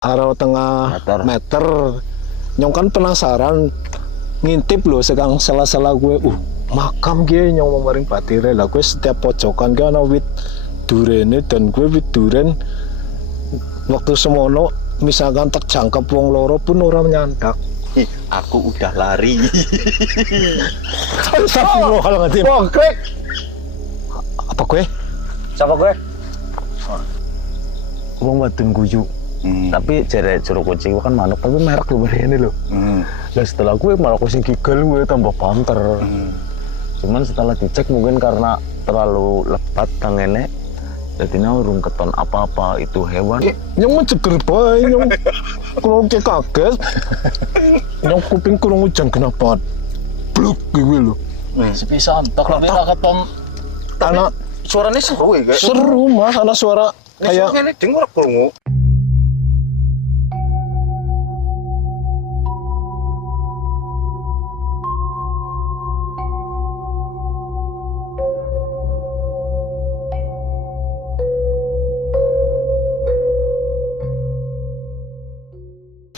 arah tengah meter. Nyong kan penasaran ngintip loh sekarang salah-salah gue. Makam gue nyong memaring batire lah. Gue setiap pojokan gue ana wit durene dan gue wit duren waktu semono misalkan tak jangkep wong loro pun orang nyandak. Aku udah lari. Astagfirullahaladzim. Wah, Greg. Apa gue? Siapa gue? Wong wadon guyu. Tapi jere jero kucing kan manuk tapi merek lho ini lho. Lah setelah gue malah kucing gigal gue tambah banter. Cuman setelah dicek mungkin karena terlalu lebat tangene jadinya urung keton apa-apa itu hewan. Yang menceger bae yang kurang kaget. Yang kuping kurang hujan kenapa? Bluk gue lho. Sepisan tak lebih keton. Anak Suaranya seru ya, guys. seru Mas, ada suara kayak Ini dengar krungu.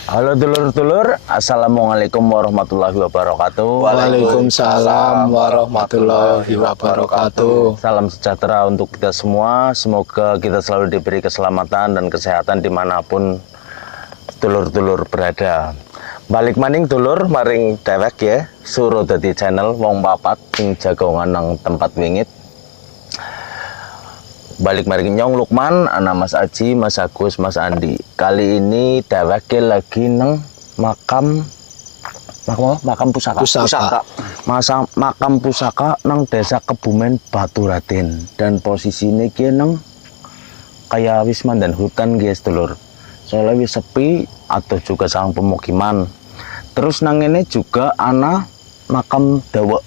Halo dulur-dulur, assalamualaikum warahmatullahi wabarakatuh. Waalaikumsalam warahmatullahi wabarakatuh. Salam sejahtera untuk kita semua. Semoga kita selalu diberi keselamatan dan kesehatan dimanapun dulur-dulur berada. Balik maning dulur, maring dewek ya. Suruh dadi channel wong papat sing jagongan nang tempat wingit. Balik maring nyong Lukman, anak Mas Aji, Mas Agus, Mas Andi. Kali ini deweke lagi nang makam pusaka. Makam pusaka nang Desa Kebumen Baturaden dan posisinya ki nang kayak wisman dan hutan guys dulur. Soalnya wis sepi atau juga sang pemukiman. Terus nang ini juga ana makam dawek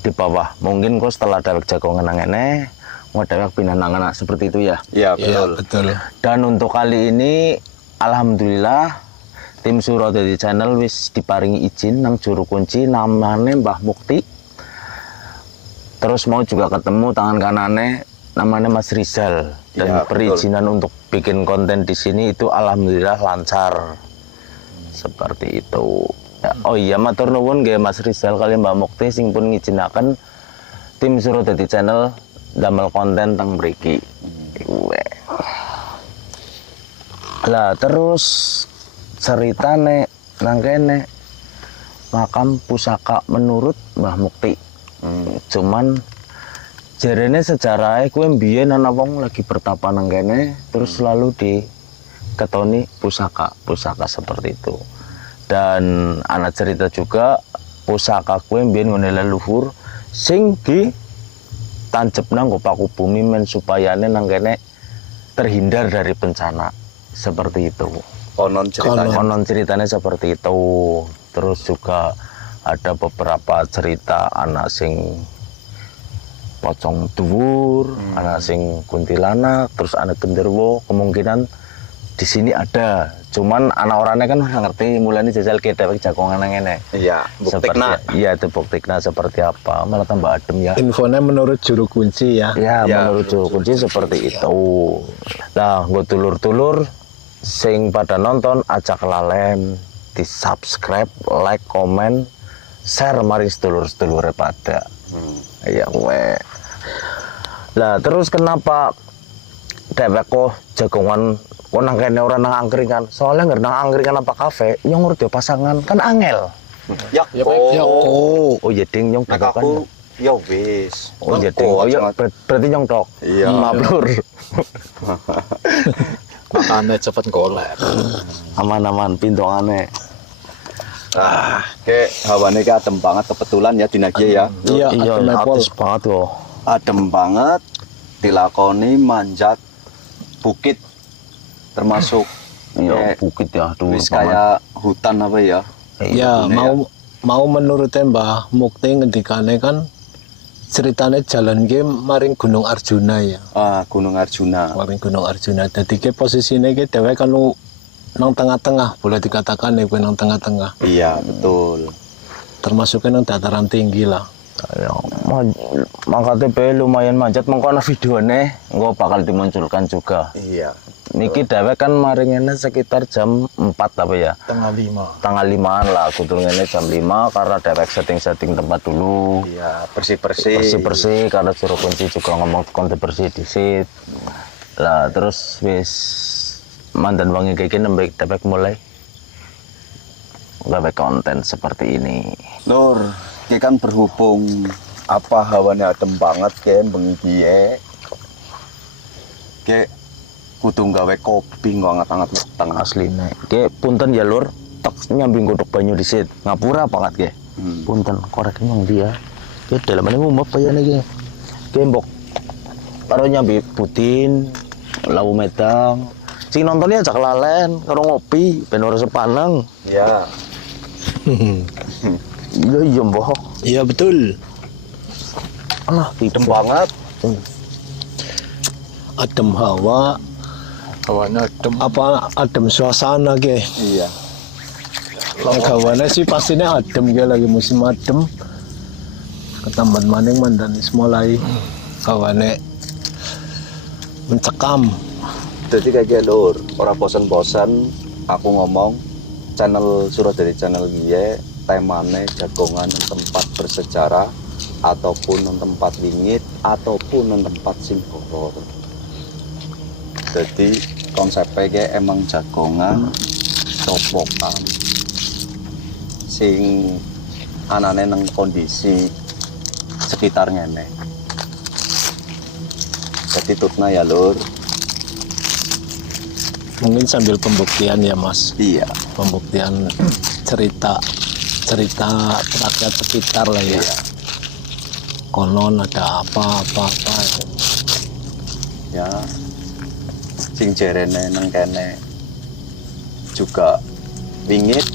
di bawah. Mungkin kok setelah dewek jagongan nang ini mau dewek pindah nang anak seperti itu ya. Iya, betul. Iya, betul. Dan untuk kali ini alhamdulillah tim Suruh Dadi Channel wis diparingi izin nang juru kunci namanya Mbah Mukti. Terus mau juga ketemu tangan kanannya namanya Mas Rizal dan Ya, perizinan untuk bikin konten di sini itu alhamdulillah lancar. Seperti itu. Ya, oh iya matur nuwun nggih Mas Rizal kali Mbah Mukti sing pun ngizinaken tim Suruh Dadi Channel damel konten teng mriki. Lah terus ceritane nang kene makam pusaka menurut Mbah Mukti. Cuman jarene sejarahnya kuwi mbiyen ana wong lagi bertapa nang kene terus selalu diketoni pusaka seperti itu. Dan ana cerita juga pusaka kuwi mbiyen ngene leluhur sing di tancep nang paku bumi men supayane nang kene terhindar dari bencana seperti itu. Konon Ceritanya seperti itu. Terus juga ada beberapa cerita anak sing pocong dhuwur, anak sing kuntilanak, terus anak genderuwo kemungkinan di sini ada. Cuman anak orangnya kan ora ngerti mulane jajal ke dewek jagongan nang ngene. Iya, buktikna. Iya, itu buktikna seperti apa, malah tambah adem ya. Infonya menurut juru kunci ya. Ya, Ya, menurut juru kunci seperti itu. Nah, gue dulur-dulur sing pada nonton aja kelalen di subscribe, like, komen, share mari sedulur-sedulure pada. Ya we. Lah terus kenapa dewek kok jagongan kok nang kene ora nang angkringan? Soalnya nggak nang angkringan apa kafe, nyong urut pasangan kan angel. Ya, Ya oh. Oh iya ding nyong Nek dadokan. aku ya wis. Oh iya ding. Oh iya berarti nyong tok. Iya. Mablur. Makanya cepet golek. Aman-aman pintongane. Kayak hawane ki adem banget kebetulan ya di Nagia ya. Iya, Iya, adem apel. artis banget loh. Adem banget dilakoni manjat bukit termasuk Iya, kayak bukit ya, dulu wis kayak hutan apa ya. Ya, mau menurutnya Mbah Mukti ngendikane kan ceritanya jalan game maring Gunung Arjuna ya. Gunung Arjuna. Maring Gunung Arjuna. Jadi ke posisinya ke dewek kan nang tengah-tengah, boleh dikatakan ya nang tengah-tengah. Iya, betul. Termasuknya nang dataran tinggi lah. Ya, makanya lumayan manjat mengkono videonya, gue bakal dimunculkan juga. Iya. Niki dewek kan maringene sekitar jam 4 apa ya? Tengah 5. Tanggal 5-an lah, kudu ngene jam 5 karena dewek setting-setting tempat dulu. Iya, bersih-bersih. Bersih-bersih karena suruh kunci juga ngomong konten bersih disit. Lah terus wis mandan wangi kayak gini baik dewek mulai gawe konten seperti ini. Lur, ki kan berhubung apa hawane adem banget kan bengi kiye. Ki kudu gawe kopi nggo anget-anget meteng. Asline. Ki punten ya Lur, tek nyambi godhok banyu disit. Ngapura banget ki. Punten korek nyong dia. Ki dalamane ngumep bayane ki. Ki mbok karo nyambi putin, lawu medang. Sing nontonnya aja kelalen karo ngopi ben ora sepaneng. Iya. Iya mbah. Iya betul. Ah, Adem banget. Adem hawa, Hawana adem. apa adem suasana ge. Iya. Nek hawane sih pastinya adem ge lagi musim adem. Ketamban maning mandan wis mulai hawane mencekam. Jadi kayak gini Lur, ora bosan-bosan aku ngomong channel Suradadi channel gie temane jagongan nang tempat bersejarah ataupun nang tempat wingit ataupun nang tempat sing horor. Jadi konsepnya kayak emang jagongan topokan sing anane nang kondisi sekitar ngene. Jadi tutna ya Lur. Mungkin sambil pembuktian ya Mas. Iya. Pembuktian cerita rakyat sekitar lah ya. Iya. Konon ada apa. Ya sing jerene nang kene juga wingit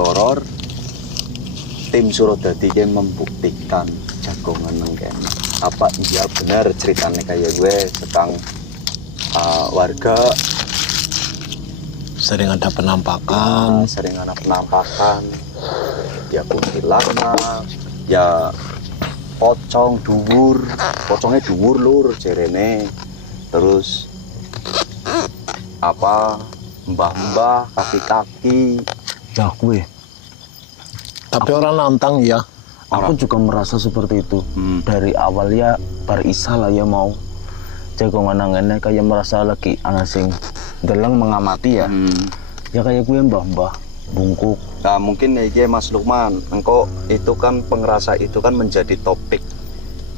horor. Tim Suradadi ki membuktikan jagongan nang kene. Apa iya benar ceritanya kayak gue tentang warga Sering ada penampakan. sering ada penampakan, ya kuntilanak, ya pocong dhuwur, pocongnya dhuwur Lur jerene. Terus apa mbah-mbah kaki-kaki. ya kuwi. Tapi orang nantang ya. Aku juga merasa seperti itu. Hmm. Dari awal ya bar isa lah ya mau jagongan ngene kayak merasa lagi ana sing deleng mengamati ya. Ya kayak gue mbah-mbah bungkuk. Nah mungkin ya Mas Lukman, engkau itu kan pengerasa itu kan menjadi topik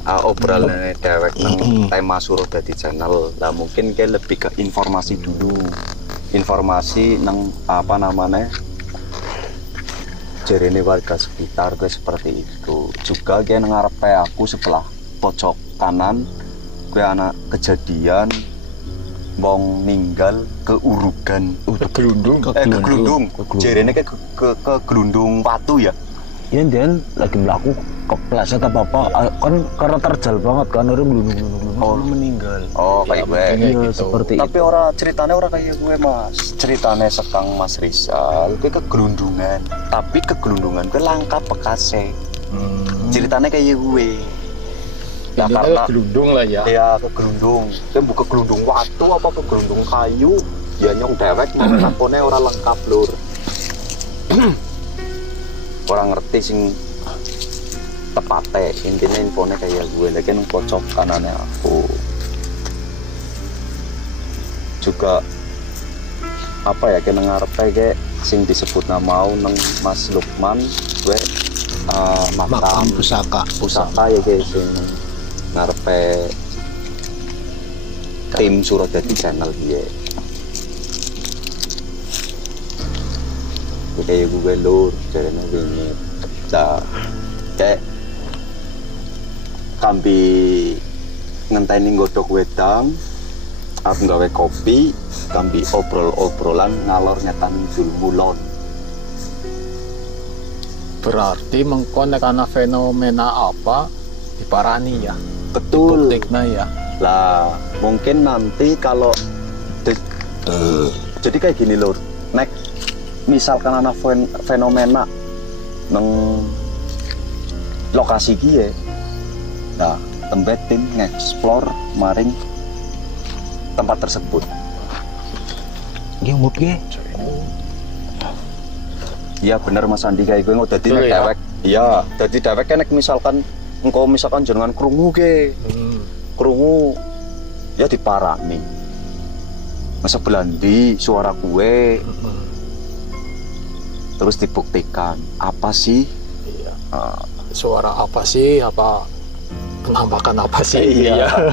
obrolan dewek nang tema Suradadi channel. Nah mungkin kayak lebih ke informasi dulu, informasi nang apa namanya jerene warga sekitar gue seperti itu. Juga kayak ngarepe aku sebelah pojok kanan gue anak kejadian wong ninggal keurugan kegelundung jerene ke gelundung batu ya. Ya dan lagi melaku kepleset apa kan karena terjal banget kan orang belum meninggal. Oh kayak gue Iya seperti tapi itu. orang ceritanya orang kayak gue Mas, ceritanya sekang Mas Rizal gue kegelundungan, tapi kegelundungan gue langka bekasnya. Ceritanya kayak gue ya Ini karena gelundung lah ya. ya kegelundung kan bukan gelundung watu apa kegelundung kayu ya nyong dewek mau takone orang lengkap Lur. Orang ngerti sing tepate intinya infonya kayak gue lagi nang pojok kanannya aku juga apa ya kena ngarepe kayak sing disebut nama nang Mas Lukman gue Makam makam pusaka. ya guys sing ngarepe tim Suradadi channel dia kayak gue Lur jarene wingit dah kayak kambi ngenteni godhok wedang aku gawe kopi kambi obrol-obrolan ngalor nyetan Zulmulon. Berarti mengkonek ana fenomena apa diparani ya. Betul Dibuktikna ya. lah mungkin nanti kalau jadi kayak gini Lur, nek misalkan ada fenomena neng lokasi kie, nah tempat tim ngeksplor maring tempat tersebut. Nggih umut nggih. Iya bener Mas Andi kayak gue dadi Betul nek ya? dewek. Iya, dadi dewek kan nek misalkan engko misalkan jenengan krungu ke, krungu ya diparani. Masa belandi suara gue terus dibuktikan apa sih? Iya. Ah, Suara apa sih? Apa penampakan apa sih? Iya.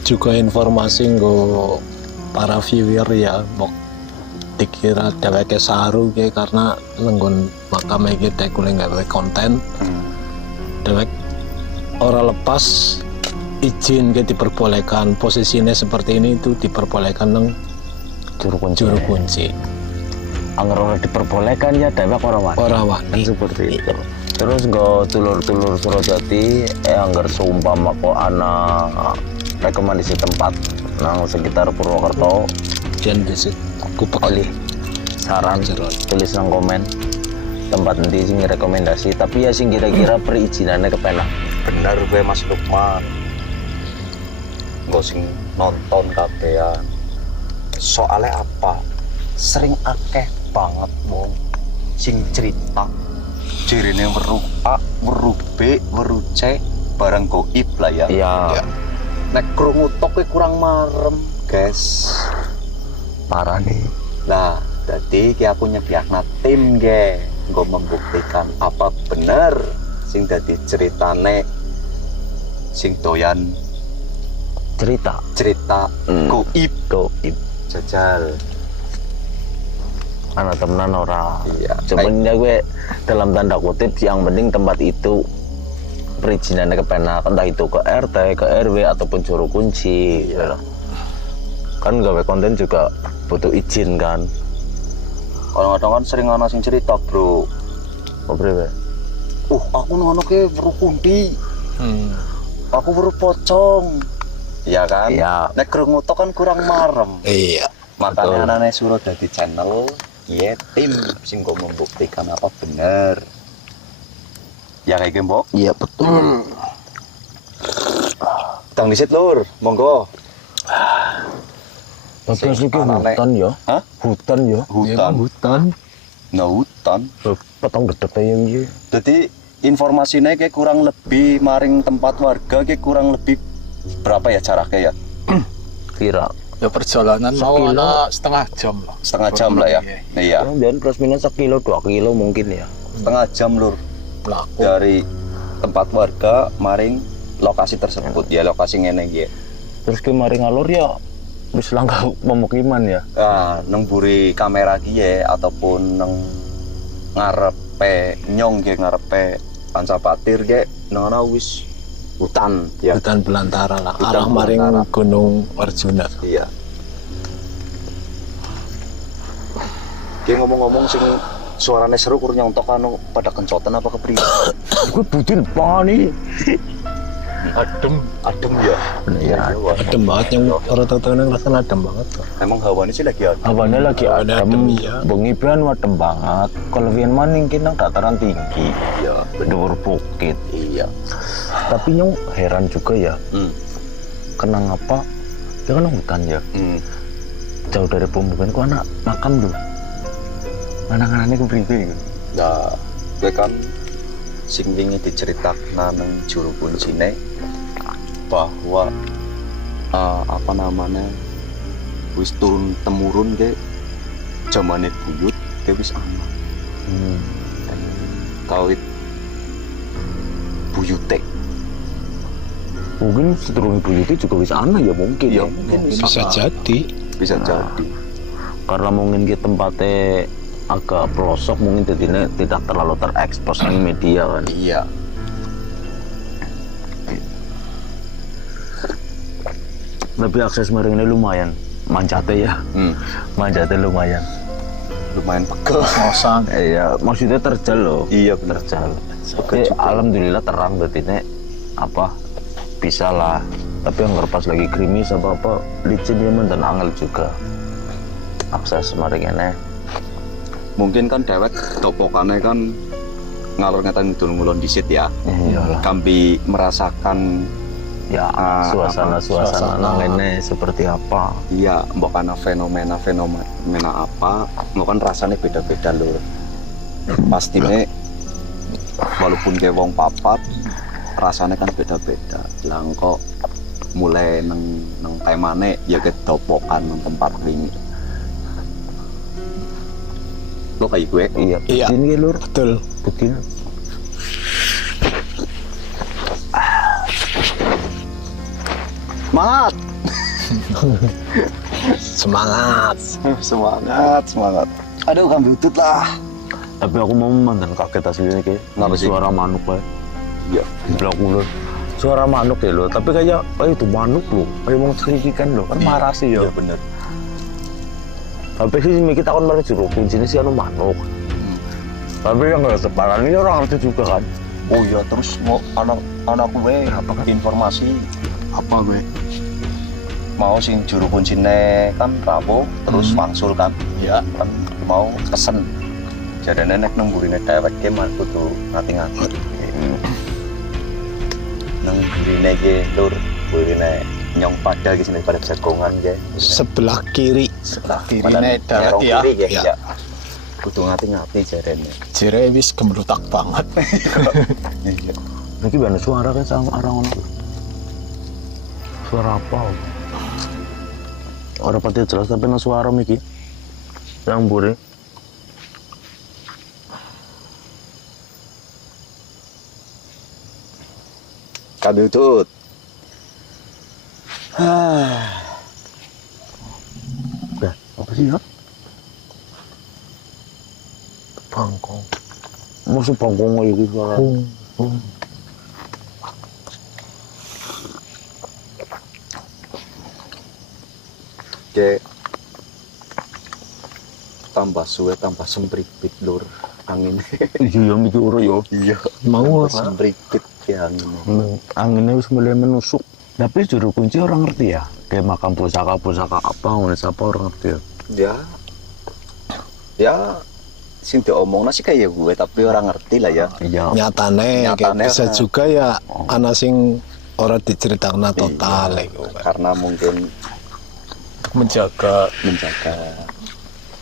Juga informasi nggo para viewer ya, bok dikira dheweke saru ke karena lenggon makam iki tek kule gawe konten. Dhewek ora lepas izin ke diperbolehkan posisinya seperti ini itu diperbolehkan nang Juru kunci. juru kunci. Angger ora diperbolehkan ya dhewek ora wani. Ora Kan wani. seperti itu. Terus nggo tulur-tulur Surajati angger seumpama kok ana rekomendasi tempat nang sekitar Purwokerto Jan visit kupek oleh saran tulis nang komen tempat nanti sing rekomendasi tapi ya sing kira-kira perizinannya kepenak. bener gue Mas Lukman. Engko sing nonton kabehan. Soalnya apa? Sering akeh banget wong sing cerita jirine weruh A, weruh B, weruh C barang goib lah ya. Iya, Nek krungu tok kuwi kurang marem, guys. parah nih. Nah, jadi ki aku nyediakna tim ge, nggo membuktikan apa bener sing dadi ceritane sing doyan Cerita cerita goib goib jajal. anak temenan ora. Iya. Cuman ya gue dalam tanda kutip yang penting tempat itu perizinannya kepenak, entah itu ke RT, ke RW ataupun juru kunci. Gitu. Kan gawe konten juga butuh izin kan. Kadang-kadang kan sering ana sing cerita, Bro. Apa priwe? Aku ngono ke weruh kunti. Aku weruh pocong. Iya kan? Iya. Nek krungu tok kan kurang marem. Iya. Makanya anane suruh dadi channel, iya tim sing kok membuktikan apa bener. Ya kayak gembok. Iya betul. Tang disit lur, monggo. Bagus Sing iki anane- hutan ya. Hah? Hutan ya. Hutan. Hutan. Nah, hutan. Petang gedek ya iki. Jadi informasinya kayak kurang lebih maring tempat warga kayak kurang lebih berapa ya jaraknya ya? Kira. Ya perjalanan mau Sekilo. ana setengah jam lah. Setengah jam lah ya. Iya, Dan plus minus 1 kilo 2 kilo mungkin ya. setengah jam lur Melaku. dari tempat warga maring lokasi tersebut ya, lokasi ngene iki. Terus kemari ngalur ya wis langkah pemukiman ya. Ah, nang buri kamera ki ya ataupun nang ngarepe nyong ki ngarepe panca patir ki nang ana wis hutan ya. Hutan belantara lah. Hutan Arah maring belantara. Gunung Arjuna. Iya. Ki ngomong-ngomong sing suarane seru kur nyontok anu pada kencotan apa kepriye? Gue budin pani. Adem ya. Iya. Wah. Adem banget yang orang tahu-tahu ngerasa adem banget kok. Emang hawanya sih lagi adem. Abangnya lagi Hawane adem, adem, iya. bengi pian adem banget. Kelebihan maning kita dataran tinggi, Iya, dhuwur bukit. iya. Tapi nyong heran juga ya, Hmm. kenang apa? Dia kan hutan ya, Hmm. jauh dari pemukiman kok anak makam tuh. Anak-anaknya kepriwe gitu. Nah, gue kan sing wingi diceritakna nang juru kuncine bahwa apa namanya wis turun temurun ke zamane buyut ke wis ana kawit buyute Mungkin seturun buyutnya juga bisa ana ya mungkin. ya Ya. mungkin Bisa jadi. bisa jadi Karena mungkin kita tempatnya agak pelosok, mungkin jadinya tidak terlalu terekspos di media kan. iya. Tapi akses maringnya lumayan, manjatnya ya, manjatnya lumayan. Lumayan pegel. Ngosang. Iya, maksudnya terjal loh. Iya bener. Terjal. Pegel juga. Alhamdulillah terang berarti nek apa bisa lah. Tapi yang pas lagi krimis apa licin ya dan angel juga. Akses maringnya. Mungkin kan dewek topokane kan ngalor ngeten ngidul ngulon disit ya. Iyalah. Kambi merasakan Ya, suasana nang kene seperti apa? Iya, mbok ana fenomena apa, mbok kan rasanya beda-beda lur. Pastinya walaupun ke wong papat, rasanya kan beda-beda. Lah kok mulai nang temane ya kedopokan nang tempat wingi. Lo kayak gue? Iya, begini lur. Betul. Begini. Semangat! Semangat. Semangat. Aduh, kan butut lah. Tapi aku mau mantan kaget aslinya kayak Kenapa sih? suara manuk kayak. Iya. Bilang aku lur. Suara manuk ya lo, tapi kayak itu manuk lo, kayak mau cerikikan lo, kan marah sih ya. Iya bener. Tapi sih kita kan malah juru kuncinya sih anu manuk. Tapi yang nggak separan ini orang ngerti juga kan. Oh iya, terus mau anak gue informasi Apa gue? mau sing juru kuncine kan Prabu terus wangsul kan ya kan mau pesen jadi nenek nungguin dewek ke mah kudu ngati-ngati nungguin ge lur burine nyong pada gitu pada jagongan ge Sebelah kiri. sebelah Kirine darat ya. ya kudu ngati-ngati jarene Jere wis gemelutak banget. iya Lagi mana suara kan sama orang orang. Suara apa? Orang pati jelas tapi no suara Miki. Yang buri. kabutut Dah, apa sih ya? Bangkong. Musuh bangkong itu suara. ge tambah suwe tambah sempripit lur angin Iya, Miki uro yo. iya Mau sempripit ya angin Anginnya harus mulai menusuk. Tapi juru kunci orang ngerti ya. Kayak makam pusaka apa, ngulis apa orang ngerti ya. ya sing diomongna sih kayak gue tapi orang ngerti lah ya Iya. nyatane kayak Nyatane, bisa juga ya ana sing ora diceritakan Iya, total iku. karena mungkin Menjaga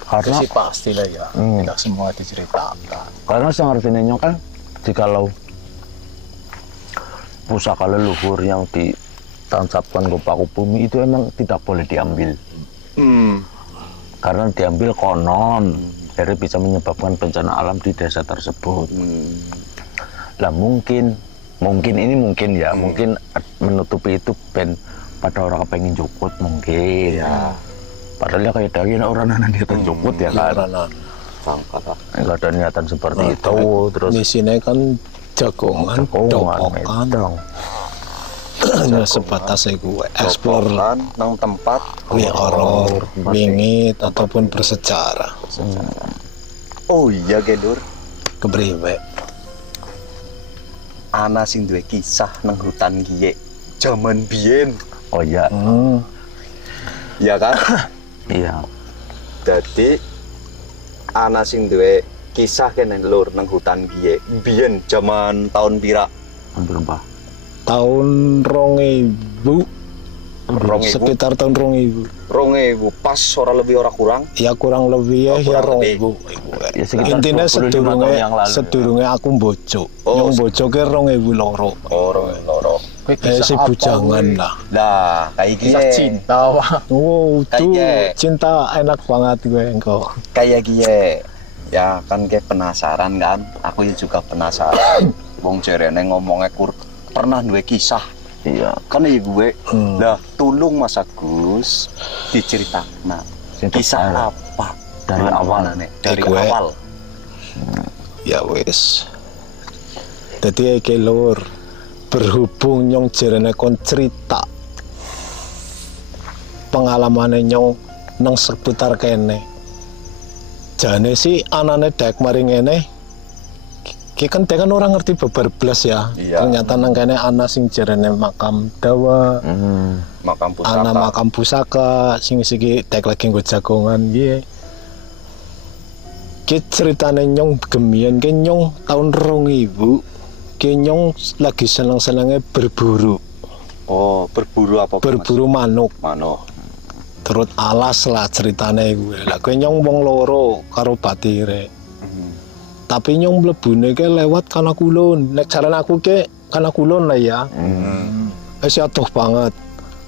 Karena sih pasti lah ya. Tidak semua diceritakan. Karena saya ngerti nyong kan jikalau pusaka leluhur yang ditancapkan ke paku bumi itu emang tidak boleh diambil. Karena diambil konon jadi bisa menyebabkan bencana alam di desa tersebut. Lah mungkin ya mungkin menutupi itu ben pada orang pengen jukut mungkin. ya Padahal ya kayak dari orang anak niatan jukut ya kan. sangka lah Enggak ada niatan seperti Nah, itu terus Misinya kan jagongan, dopokan, medang. hanya sebatas gue explore Dopokan nang tempat horor, wingit ataupun bersejarah. oh iya gedur Kepriwe? ana sing duwe kisah nang hutan gie jaman biyen Oh iya, ya kan iya. jadi ana sing duwe kisah kene lur nang hutan gie biyen jaman tahun pira Berapa? Tahun 2000, sekitar tahun 2000. 2000 pas ora lebih ora kurang Ya kurang lebih ya, kurang ya lebih. 2000. Ya sekitar Intinya 25 tahun yang lalu. sedurunge aku bojo. Oh, Yang bojo ke 2002. orang loro Si bujangan lah. lah kayak Kisah gie cinta wah. Oh, tuh Kayak- cinta enak banget gue engkau. kayak gie ya kan kayak penasaran kan aku juga penasaran wong jerene ngomongnya pernah duwe kisah Iya. kan ya gue lah tulung Mas Agus diceritakan kisah apa Dari awal. dari Gue. awal Ya wis. Dadi iki lur berhubung nyong jerene kon cerita pengalamannya nyong nang seputar kene. Jane sih anane dek mari ngene. Ki kan dek kan orang ngerti beber blas ya. Iya. Ternyata nang kene ana sing jerene makam dawa, makam ana pusaka makam pusaka sing siki dek lagi nggo jagongan piye. Ki ceritane nyong gemien ki nyong tahun 2000 ki nyong lagi seneng-senenge berburu. Oh, berburu apa? Mas? berburu manuk. Manuk. Terus alas lah ceritane gue. Lah gue nyong wong loro karo batire. Tapi nyong mlebune ke lewat Kanakulon. Nek jalan aku ke Kanakulon lah ya. Wis atuh banget.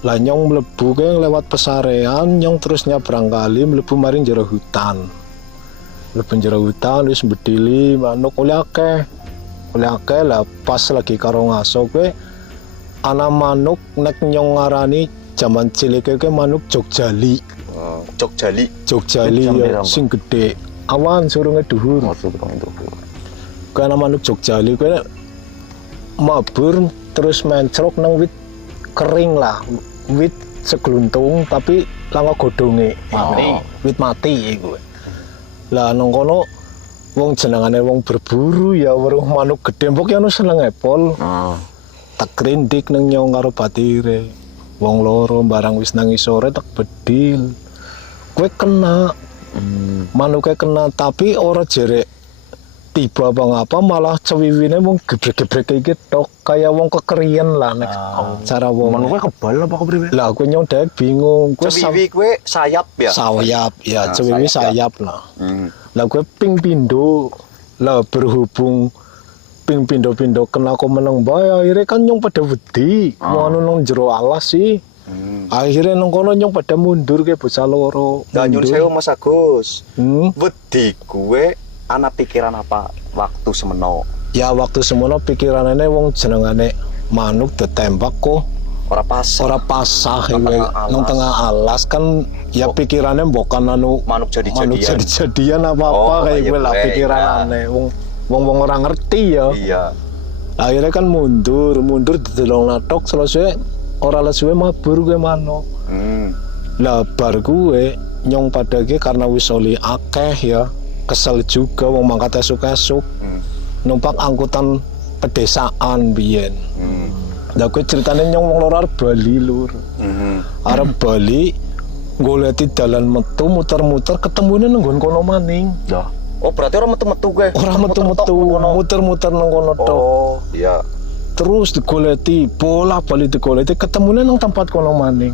Lah nyong mlebu ke lewat pesarean, nyong terus nyabrang kali mlebu maring jero hutan. Mlebu jero hutan wis bedili manuk oleh akeh. Oleh akeh lah pas lagi karo ngaso kowe ana manuk nek nyong ngarani jaman cilik ke manuk Jogjali. Jogjali. Jogjali Jam ya berapa? sing gede. Awan surunge dhuwur. Maksud orang itu. Karena manuk Jogjali kowe mabur terus mencrok nang wit kering lah. Wit segluntung tapi lango godhonge. Wit mati iku. Lah nang kono wong jenengane wong berburu ya weruh manuk gedhe mbok ya ono seneng epol. Tak krindik nang nyong karo batire. Wong loro barang wis nang isore tak bedil. Kowe kena manuknya kena tapi ora jerek tiba apa ngapa malah cewiwine wong gebrek-gebrek iki tok kaya wong kekerian lah nek cara wong Manuknya kebal apa kepriwe? lah aku nyong dek bingung kowe Cewiwi kowe sayap ya? sayap ya Nah, cewiwi sayap, sayap lah lah gue ping pindo lah berhubung ping pindo-pindo kena aku meneng bae akhirnya kan nyong pada wedi mau nang jero alas sih akhirnya nang kono nyong pada mundur ke bocah loro Nah, nyun sewu Mas Agus. Hmm? Wedi gue ana pikiran apa waktu semeno? Ya waktu semono pikiranane wong jenengane manuk ditembak kok Ora pas. ora pasah Nang kowe tengah alas. nang tengah alas kan ya pikirannya mbokan anu Manuk manuk jadi-jadian. jadi-jadian apa-apa Oh, kayak iya, gue lah iya. pikiranane wong ora ngerti ya. Iya. Akhirnya kan mundur didelong natok selesai ora lesuwe mabur gue manuk. Lah bar gue nyong pada ge karena wis oli akeh ya kesel juga wong mangkat esuk-esuk numpak angkutan pedesaan biyen. Lah gue ceritanya nyong wong loro arep Bali lur. Arep Bali goleti dalan metu muter-muter ketemune nang nggon kono maning. Dah. Oh, berarti orang metu-metu gue. Ora metu-metu muter-muter nang kono tok. Oh, iya. Terus digoleti, bola-balik digoleti ketemune nang tempat kono maning.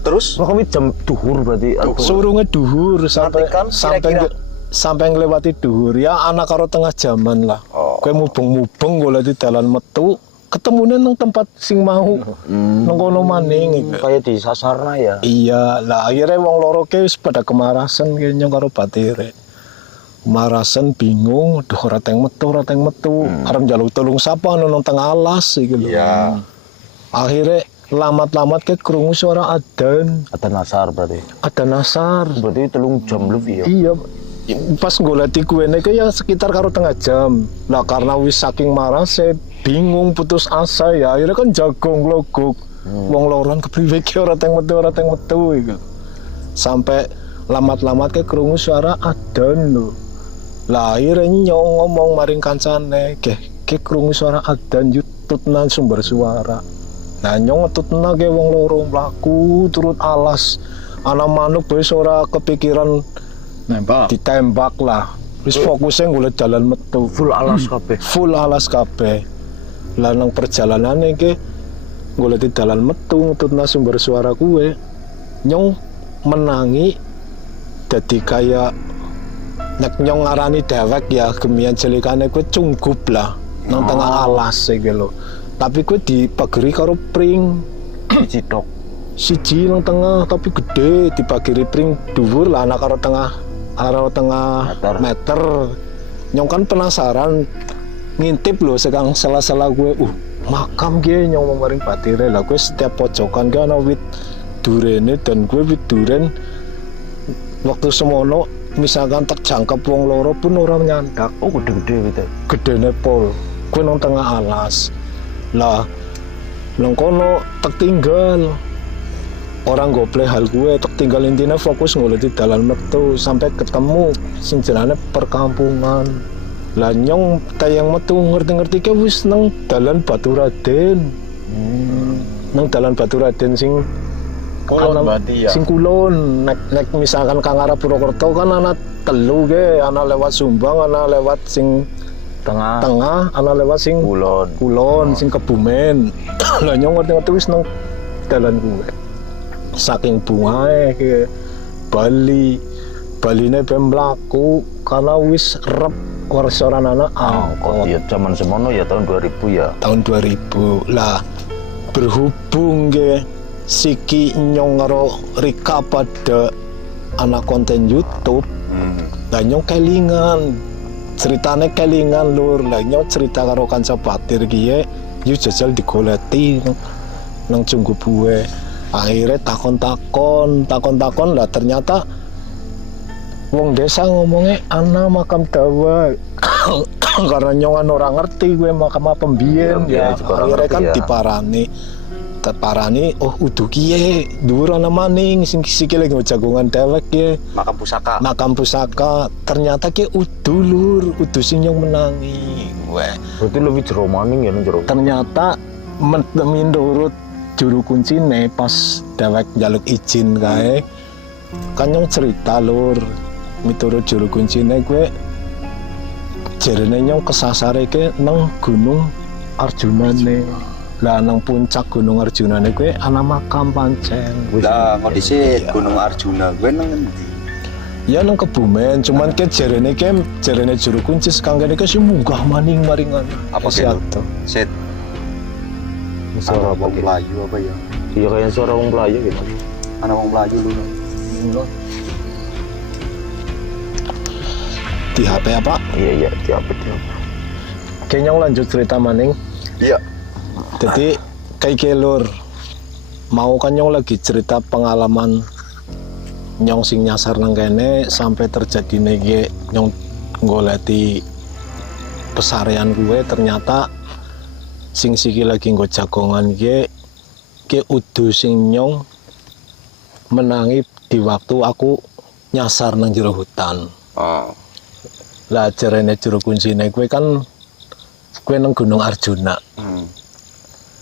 Terus Wah, kami jam duhur berarti. Surunge dhuwur sampai Nanti kan kira-kira- sampai nglewati dhuwur ya anak karo tengah jaman lah. Oh. Kowe mubeng-mubeng goleti dalan metu ketemune nang tempat sing mau nang kono maning. Kayak di Sasarna ya. Iya, lah akhirnya wong loro ke wis pada kemarasan kayaknya karo batire. Kemarasan bingung, duh ora teng metu, arep njaluk tolong sapa nang tengah alas iki lho. Iya. Akhirnya lamat-lamat ke krungu suara adzan. Ada nasar berarti. Ada nasar. Berarti 3 jam lebih ya. Iya. Pas goleti kuene ke ya sekitar karo tengah jam. Lah karena wis saking marah saya bingung putus asa ya. Akhirnya kan jagong logok. Wong loron kepriwe ki ora teng metu iku. Sampai lamat-lamat ke krungu suara adzan lho. Lah akhirnya nyong ngomong maring kancane, ke krungu suara adzan yututna sumber suara. Nah nyong ngetutna ke wong loro mlaku turut alas. Ana manuk wis ora kepikiran ditembak lah. Wis fokusnya golek dalan metu. Full alas kabeh. Full alas kabeh. Lah nang perjalanane ke golek dalan metu ngetutna sumber suara kuwe. Nyong menangi dadi kaya nek nyong ngarani dewek ya gemian jelikane kuwi cunggup lah nang tengah alas iki lho. Tapi kuwi dipageri karo pring Cidok. siji nang tengah tapi gede dipageri pring dhuwur lah ana karo tengah meter. Nyong kan penasaran ngintip lho sekang sela-sela gue makam gue nyong maring batire lah gue setiap pojokan gue ana wit durene dan gue wit duren waktu semono misalkan tak jangkep wong loro pun orang nyandak. Oh, gede-gede gitu. Gedene pol gue nang tengah alas lah nang kono tak tinggal orang goble hal gue tak tinggal intinya fokus ngoleti dalan metu sampai ketemu sing jenenge perkampungan lah nyong tayang metu ngerti-ngerti ke wis nang dalan Baturaden nang dalan Baturaden sing Kulon berarti ya. sing kulon nek misalkan Kang arah Purwokerto kan ana telu ge ana lewat Sumbang ana lewat sing tengah ana lewat sing Kulon. kulon sing Kebumen. Lah nyong ngerti-ngerti wis nang dalan kuwe. Saking bungae ke Baline ben mlaku karena wis rep ora anak Kok ya zaman semono ya tahun 2000 ya. tahun 2000 lah berhubung ke Siki nyong karo Rika pada anak konten YouTube lah nyong kelingan ceritane kelingan lur lah nyong cerita karo kanca patir kiye yuk jajal digoleti nang Junggu Buwe akhirnya takon lah ternyata wong desa ngomongnya ana makam dawa karena nyongan orang ngerti gue makam apa mbien Iya, ya juga orang akhirnya ngerti kan ya. diparani oh udu kiye dhuwur ana maning sing sikile nggo jagongan dewek ya makam pusaka ternyata ki udu lur udu sing nyong menangi gue Berarti lebih jero maning ya ning jero. ternyata menurut juru kuncine pas dewek njaluk izin kae kan nyong cerita lur miturut juru kuncine gue jarene nyong kesasare ke nang Gunung Arjunane lah nang puncak Gunung Arjunane gue ana makam pancen Lah kondisi Gunung Arjuna gue nang endi? ya nang Kebumen cuman ke jarene juru kunci sekanggane ke sing munggah maning maringan Apa si ke? ato. Set Suara apa wong gitu? Melayu apa ya? Iya kayak suara wong Melayu gitu. Ana wong Melayu lho. Di HP apa? Iya diapit ya. Kayaknya lanjut cerita maning. Iya. Jadi kayak lur mau kan nyong lagi cerita pengalaman nyong sing nyasar nang kene sampai terjadi nege nyong goleti pesarian gue ternyata sing siki lagi nggo jagongan ke udu sing nyong menangi di waktu aku nyasar nang jero hutan. Oh. Lah jarene juru kuncine gue kan gue nang Gunung Arjuna.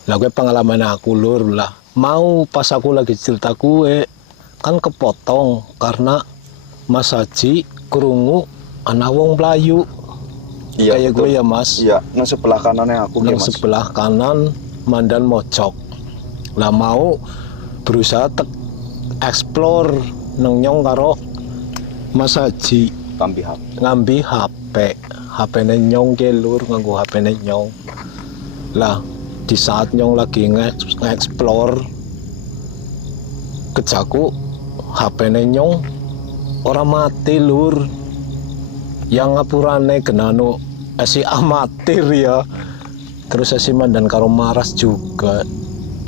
Lah gue pengalaman aku lur lah mau pas aku lagi cerita gue kan kepotong karena Mas Haji krungu ana wong Melayu Iya, kayak betul. gue ya Mas Iya, nang sebelah kanannya aku nang Mas. sebelah kanan Mandan Mojok lah mau berusaha explore nang nyong karo Mas Haji Kambi HP. ngambi HP-ne nyong ke lur nganggo HP-ne nyong lah di saat nyong lagi nge-explore kejaku HP-ne nyong ora mati lur yang ngapurane genano si amatir ya terus si Mandan karo Maras juga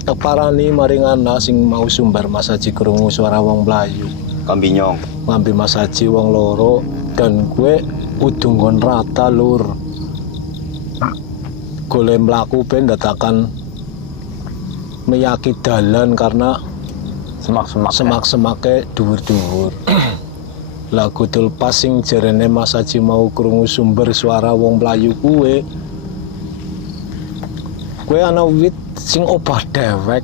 keparani maringana sing mau sumbar Mas Haji krungu suara wong Melayu Kambi nyong. ngambil Mas Haji wong loro dan gue udungon rata lur golek mlaku ben dadakan meyaki dalan karena semak-semake dhuwur-dhuwur lah kutul pas sing jarene Mas Haji mau krungu sumber suara wong Melayu kuwe ana wit sing obah dewek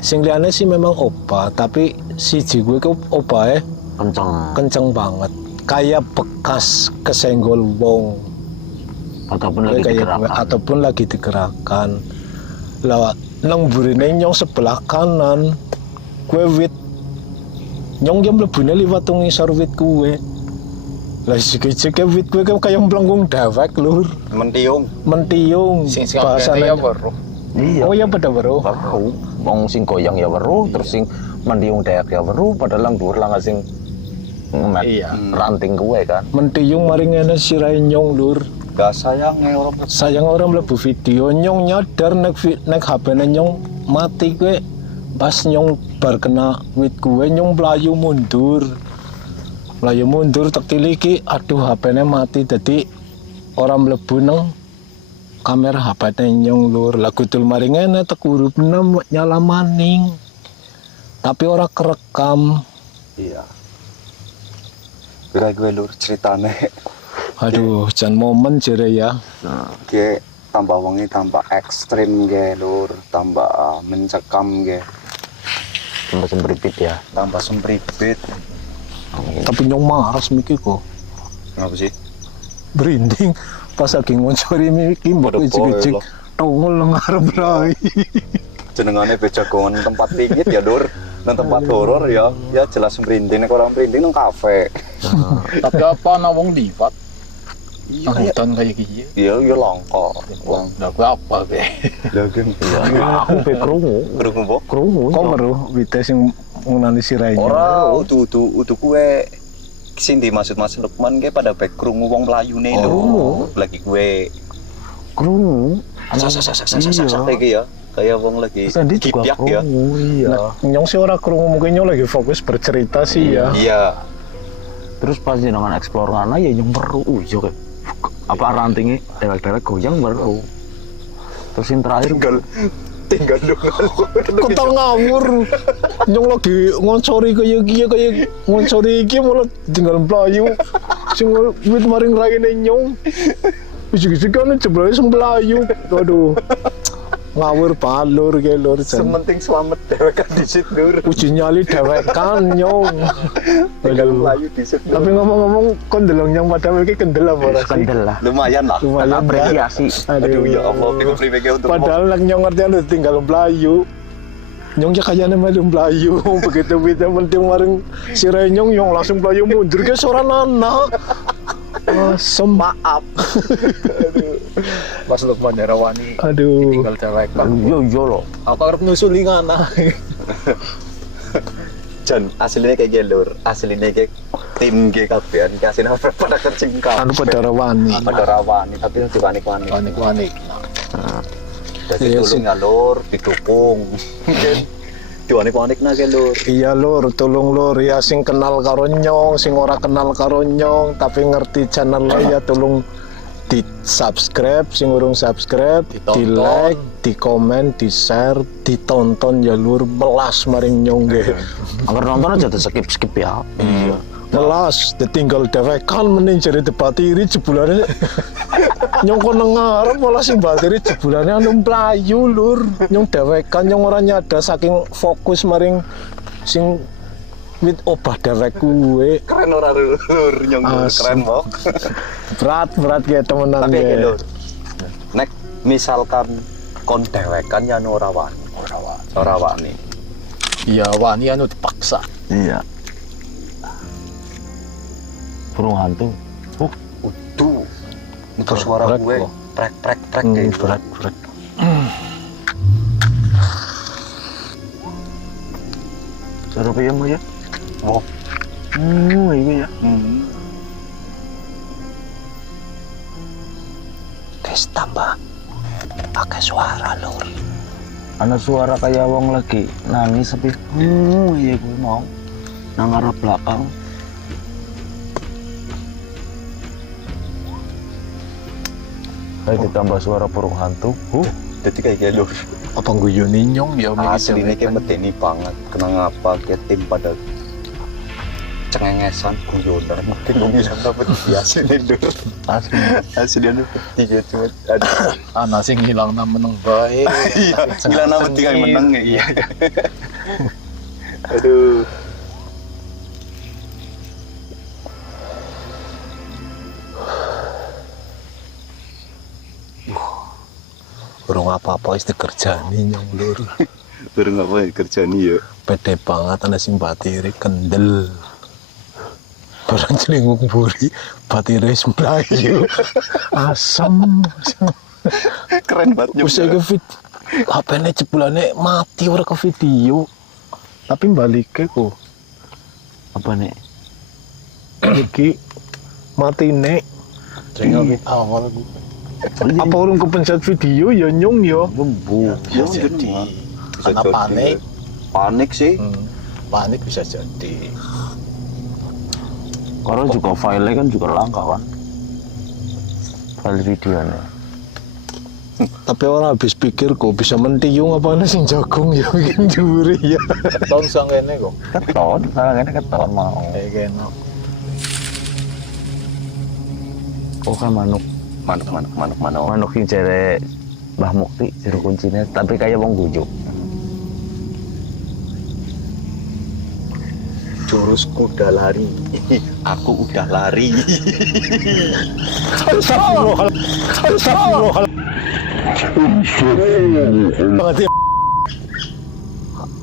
sing liyane sih memang obah tapi siji gue ke obahe kenceng banget kayak bekas kesenggol wong ataupun lagi digerakkan lah nang burine nyong sebelah kanan gue wit nyong jam lebune liwat ngisor wit kuwe lah sikit-sikit wit gue kayak melengkung dewek lur mentiung Sing bahasanya ya baru. Iya. oh ya pada baru Weru. Wong sing goyang ya weru, terus sing mendiung dayak ya weru, padahal lang dhuwur lang sing ngemet Iya. ranting kuwe kan. mentiung maringene sirai nyong lur Gak sayangnya orang mlebu video nyong nyadar nek HP-ne nyong mati gue pas nyong bar kena wit gue nyong mlayu mundur tektiliki aduh HP-ne mati dadi orang mlebu nang kamera HP-ne nyong lur lagu tul maringene tekurupna nyala maning tapi ora kerekam. Iya. Kira gue lur ceritane. Aduh jan momen jere ya. Ge tambah wengi tambah ekstrim ge lur, tambah mencekam ge, Tambah sembripit ya. tambah sembripit. Tapi nyong maras mikir kok Kenapa sih? berinding Pas lagi ngoncori iki mbok ijik-ijik tongol ngarep rai. Jenengane bejagongan tempat tinggi ya Dur. Nang tempat horor ya jelas merinding nek orang merinding nang kafe. Tapi apa ana wong liwat? Nang hutan kayak gini. Iya langka. Lah gue apa be? Lah kan Aku pe krungu. krungu mbok. Krungu. Kok baru Wite sing ngunani sirai. Ora utu kuwe sing dimaksud Mas Lukman ge pada back krungu wong Melayune lho. Lagi kuwe Krungu. sak iki ya. Kayak wong lagi Tadi juga kipyak ya. krungu, iya. Nah, nyong sih ora krungu mungkin nyong lagi fokus bercerita sih ya. Iya. Terus pas jenengan explore ngana ya yang baru kayak apa rantingnya dewek-dewek goyang baru. Terus yang terakhir tinggal dong. Kok tau ngawur. Nyong lagi ngoncori kayak ngoncori iki malah tinggal mlayu. Sing wit maring raine nyong. Ujug-ujug kan jebule sing mlayu. Aduh. Ngawur palur ke lur jan. Sementing selamat dewekan disit Dur. Uji nyali dewekan nyong. Tinggal Melayu disit. Tapi ngomong-ngomong kon delong nyong padahal iki kendel apa ora sih? kendel lah. Lumayan lah. Lumayan Apresiasi. Aduh ya Allah, iku pribege untuk Padahal nek nyong ngerti anu tinggal mlayu. Nyong ya kayane melu mlayu. Begitu wite penting maring sirai nyong langsung mlayu mundur ke ora anak. Maaf. Mas Lukman Herawani Aduh. tinggal cewek bang. Iya loh. Apa arep nyusuli ngana? Jan aslinya kayak gelur, aslinya kayak tim G kabeh iki asline pada kencing kabeh. Anu pada rawani. Pada rawani tapi diwanik-wanik. Wanik-wanik. Jadi Iya tolong sih. ngalur didukung. Diwanik-wanik nah gelur. Iya lur, tolong lur ya sing kenal karo nyong, sing ora kenal karo nyong tapi ngerti channel ya tolong di subscribe, sing urung subscribe, Ditonton. di like, di komen, di share, ditonton ya lur, melas maring nyong ge. Agar nonton aja tuh skip ya. Iya. Melas, ditinggal dewekan mending jadi debatiri jebulane. Nyong kono ngarep malah sing batiri jebulane anu mlayu lur. Nyong dewekan nyong ora nyada saking fokus maring sing wit obah dewek kuwe. Keren ora lur nyong keren Asem. kok. Berat ya temenan Tapi ya. gelur. Nek misalkan kon dewekan ya ora wani. Ora wani. Iya wani anu dipaksa. Iya. Burung hantu. Uduh. Itu suara Brek, gue kok. prek kayak gitu. Berat. Cara apa ya Mbak ya? Wow. Iya ya. Tes tambah pakai suara lur. Ada suara kayak wong lagi nangis tapi iya gue mau nang arah belakang. Kayak ditambah suara burung hantu. Jadi kayak gelur. Apa guyone nyong ya Aslinya kayak medeni banget. Kenapa ngapa kayak tim pada cengengesan guyonan mungkin gue bilang dapet biasa nih Dur. Asli. Aslinya dapet tiga cuma ada. Ana sing hilang na meneng bae. Iya, gila nama tiga yang menang ya. Iya. Aduh. Burung apa-apa wis dikerjani nyong lur. Baru ngapain kerja nih ya? Pede banget ana sing batire kendel. Barang celinguk buri batire wis mlayu. Asem. Keren banget Wis ke HP-ne jebulane mati ora ke video. Tapi balike kok. Apa nih? Iki matine. Tinggal awal Apa urung kepencet video ya nyong ya. Gembu. Bisa jadi. Karena panik. Panik sih. Panik bisa jadi. Karena juga filenya kan juga langka kan. File videonya. Tapi orang habis pikir kok bisa mentiung apa sing jagung ya bikin juri ya. Keton sang kene kok. Keton, salahnya keton mau. Kayak kene. Oh kan manuk. Manuk yang jere Mbah Mukti jero kuncinya, tapi kayak wong gujuk. jurus kuda lari. Aku udah lari.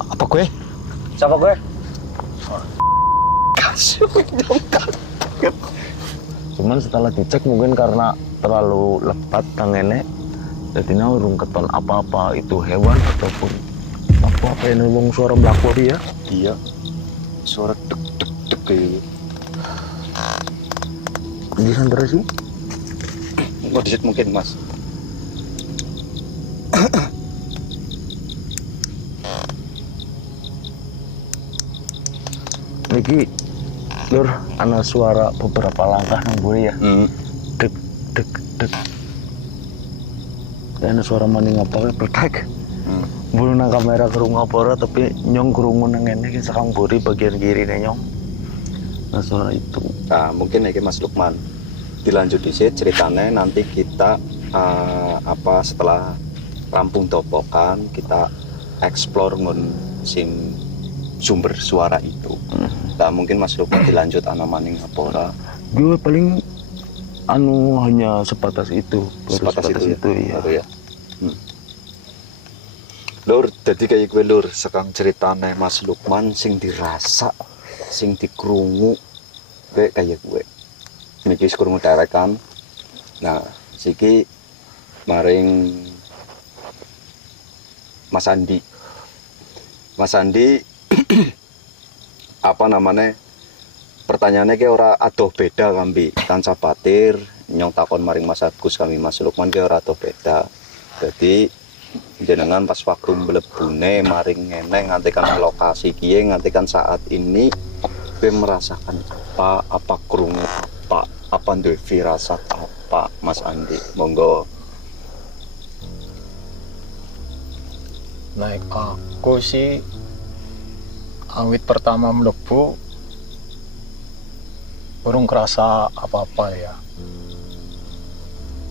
Apa gue? Siapa gue? Cuman setelah dicek mungkin karena terlalu lebat tangannya, jadinya urung keton apa-apa itu hewan ataupun apa ini wong suara melaku dia. Iya. Suara deg deg deg kayak. Di sana sih. Mau disit mungkin mas. Niki lur ana suara beberapa langkah nang buri ya. Deg deg deg. Dan suara maning apa pletek. Bulu nang kamera kerungu apa ora tapi nyong kerungu nang ngene iki sakang buri bagian kiri nih nyong. Nah suara itu. Nah mungkin ini Mas Lukman dilanjut disit ceritanya nanti kita setelah rampung topokan kita explore ngun sing sumber suara itu. Nah mungkin Mas Lukman dilanjut ana maning apa ora. Gue paling anu hanya sebatas itu. Sebatas itu ya. Baru ya. Lur, jadi kayak gue lur, sekarang ceritanya Mas Lukman sing dirasa, sing dikrungu, kayak gue. Niki krungu derekan. Nah, siki maring Mas Andi. Mas Andi apa namanya? Pertanyaannya kayak ora adoh beda kambi kanca batir nyong takon maring Mas Agus kami Mas Lukman kayak ora adoh beda. Jadi jenengan pas waktu mlebune maring ngene ngantikan lokasi kiye ngantikan saat ini kowe merasakan apa krungu apa duwe firasat apa Mas Andi monggo. Naik aku sih awit pertama mlebu urung kerasa apa-apa ya.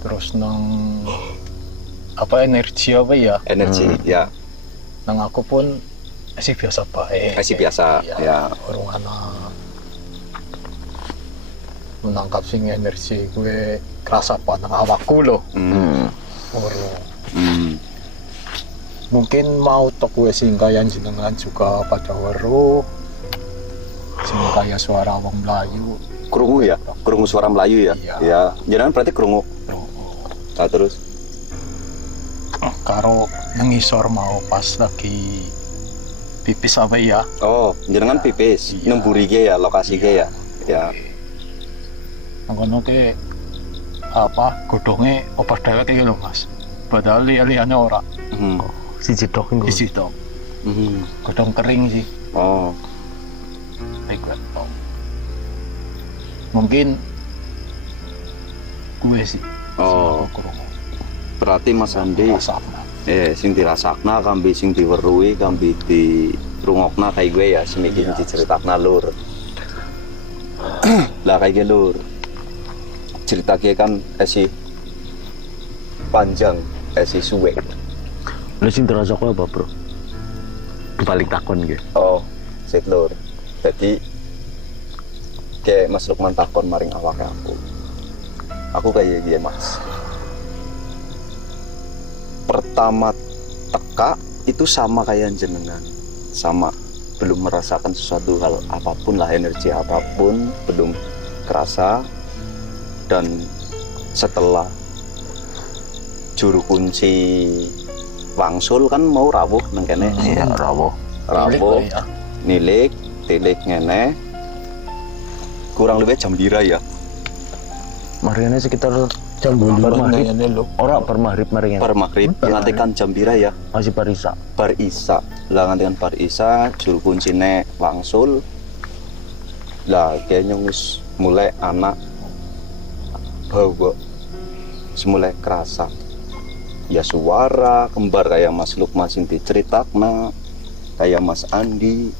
Terus nang apa energi apa ya? Energi ya. Nang aku pun masih biasa baik. Masih biasa ya. Urung ana menangkap sing energi gue kerasa apa nang awakku loh. Urung. Mungkin mau tok gue singkayan jenengan juga pada weruh sing kaya suara wong Melayu. Krungu ya? Krungu suara Melayu ya? Iya. Ya, jenengan berarti krungu. Nah, terus Karo yang ngisor mau pas lagi pipis apa ya? oh, jenengan pipis, Iya. nemburi ge ya, lokasi ge ya. Ya. Ngono ke apa godhonge obat dewek iki lho Mas. Padahal liyane ora. Si jedok itu. Isi to. Godhong kering sih. Oh, Baik lah. Mungkin gue sih. oh. Berarti Mas Andi sing dirasakna kambi sing diweruhi kambi dirungokna kayak gue ya semiki diceritakna lur. Lah kayak gue lur. Cerita gue kan panjang, suwe. Lu sing terasa kok apa, Bro? Balik takon gitu. Oh, sit lur. Jadi kayak Mas Lukman takon maring awake aku. Aku kayak gini Mas. Pertama teka itu sama kayak jenengan, sama belum merasakan sesuatu hal apapun lah, energi apapun belum kerasa. Dan setelah juru kunci wangsul kan mau rawuh nang kene. Iya, rawuh. Nilik tilik ngene kurang lebih jam bira ya. Mariannya sekitar Jam 5 maghrib. ini lo. Ora per maghrib marian. Per maghrib ngantikan jam bira ya. Masih parisa. Bar isa lah ngantikan bar isa juru kuncine wangsul lah kayaknya wis mulai anak bawa semulai kerasa ya suara kembar kayak Mas Lukman sing diceritakna kayak Mas Andi